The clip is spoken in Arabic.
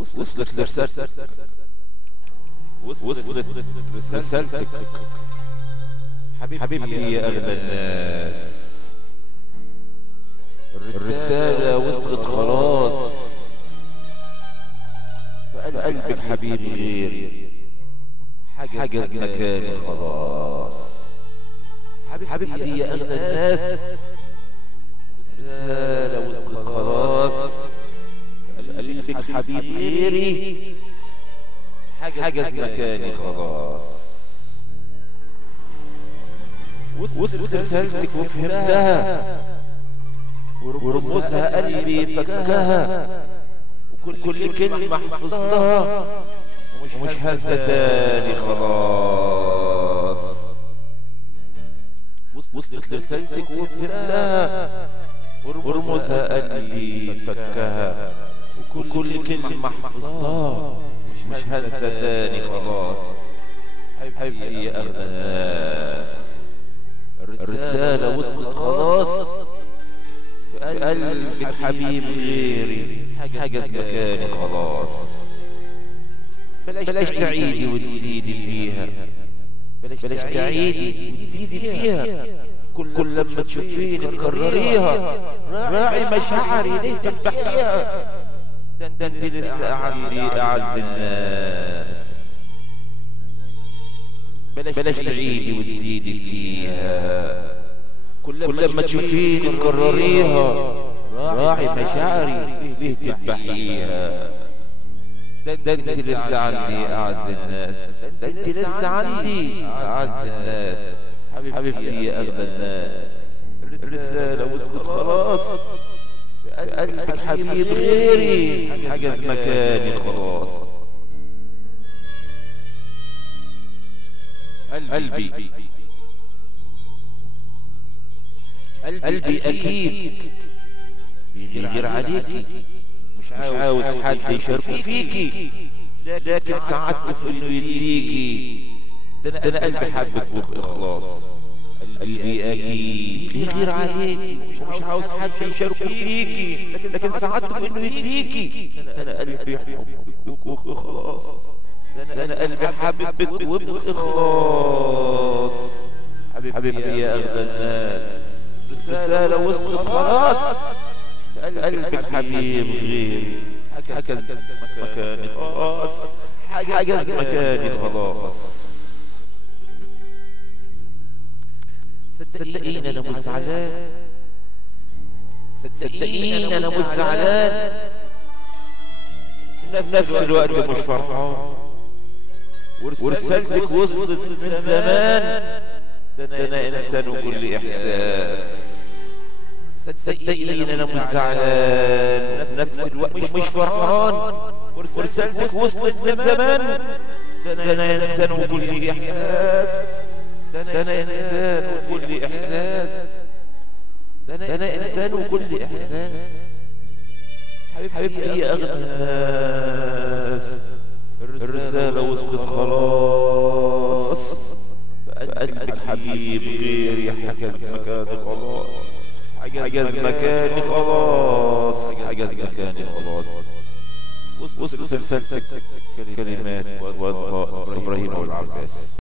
وصلت رسالتك، وصلت رسالتك حبيبتي يا أغلى الناس. الرسالة وصلت خلاص، فقلبك حبيبي غيري حجز مكاني خلاص. حبيبتي يا أغلى الناس، الرسالة وصلت خلاص، قلبك حبيبي غيري حجز مكاني خلاص. وصلت رسالتك وفهمتها، ورموزها قلبي فكها، وكل كلمة حفظتها ومش هنسى تاني خلاص. وصلت رسالتك وفهمتها، ورموزها قلبي فكها، وكل كلمة حفظتها مش هنسى تاني خلاص. حبيبتي يا أغلى الناس، الرسالة وصلت خلاص، في قلبك حبيب غيري حجز مكاني خلاص. بلاش تعيدي وتزيدي فيها، بلاش تعيدي وتزيدي فيها، كل لما تشوفيني تكرريها، راعي مشاعري ليه تذبحيها، ده انت لسه عندي أعز الناس. بلاش تعيدي وتزيدي فيها، كل لما تشوفيني تكرريها، راعي مشاعري ليه تذبحيها، ده انت لسه عندي أعز الناس، ده انت لسه عندي أعز الناس. حبيبتي يا أغلى الناس، الرسالة وصلت خلاص، في قلبك حبيب غيري حجز مكاني خلاص. قلبي أكيد بيغير عليكي، مش عاوز حد يشاركه فيكي، لكن سعادته في انه يديكي، ده انا قلبي حبك وبإخلاص. قلبي أكيد بيغير عليكي، مش عاوز حد يشاركه فيكي، لكن سعادته في انه يديكي، انا قلبي حبك وبإخلاص. ده انا قلبي حبك وبإخلاص. حبيبتي يا أغلى الناس، رسالة وصلت خلاص، قلبك حبيب غيري حجز مكاني خلاص، حجز مكاني خلاص. صدقيني أنا مش زعلان، صدقيني أنا مش زعلان، في نفس الوقت مش فرحان. ورسالتك وصلت من زمان، ده أنا إنسان وكل إحساس. صدقيني أنا مش زعلان، في نفس الوقت مش فرحان. ورسالتك وصلت من زمان، ده أنا إنسان وكل إحساس، ده أنا إنسان وكل إحساس، ده أنا إنسان وكل إحساس. حبيبتي يا أغلى الناس، الرسالة وصلت خلاص، فقلبك حبيب غيري حجز مكاني خلاص، حجز مكاني خلاص، حجز مكاني خلاص. وصلت رسالتك كلمات وألقاء إبراهيم والعباس.